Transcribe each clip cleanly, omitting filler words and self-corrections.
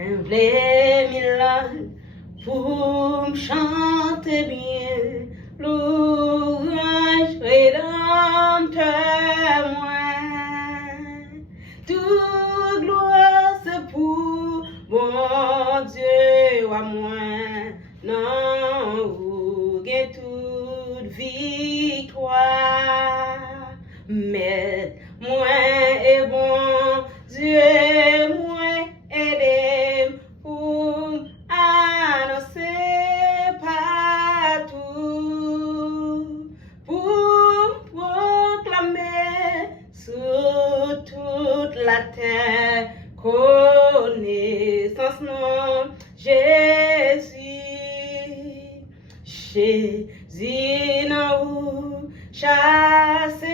v'lez mille pour me chanter bien, l'ouvrage rédempteur moi. Toute gloire c'est pour mon Dieu à moi, non, ou gain toute victoire. Mais moi est bon Dieu, moi aidé pour annoncer partout, pour proclamer sur toute la terre connaissance nom Jésus. Jésus nous chasse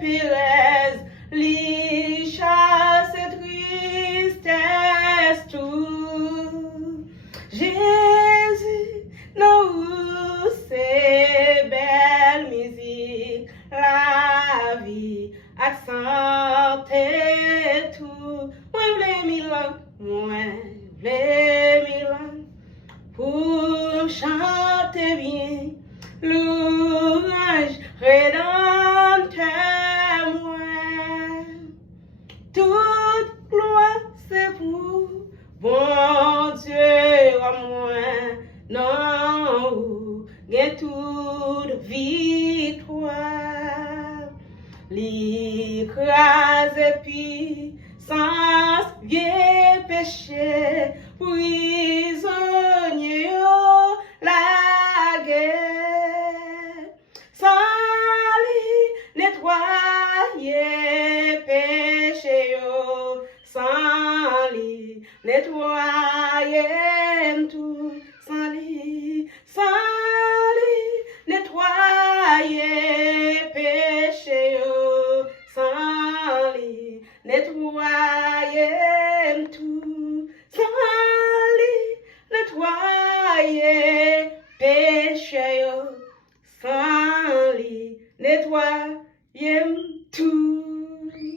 pérez, li chasse tristesse tout. Jésus nous c'est belle musique, la vie accent et tout. Moi v'lais mille langues, moi v'lais mille langues pour chanter bien l'ouvrage rédempteur moi. Toute gloire c'est pour bon Dieu à moi, non, gain toute victoire. L'écrase puissance, vieux péché, prisonnier la guerre. Sans lui nettoyer péché, sans lui nettoyer tout, sans lui nettoyer péché, sans lui nettoyer tout, sans lui nettoyer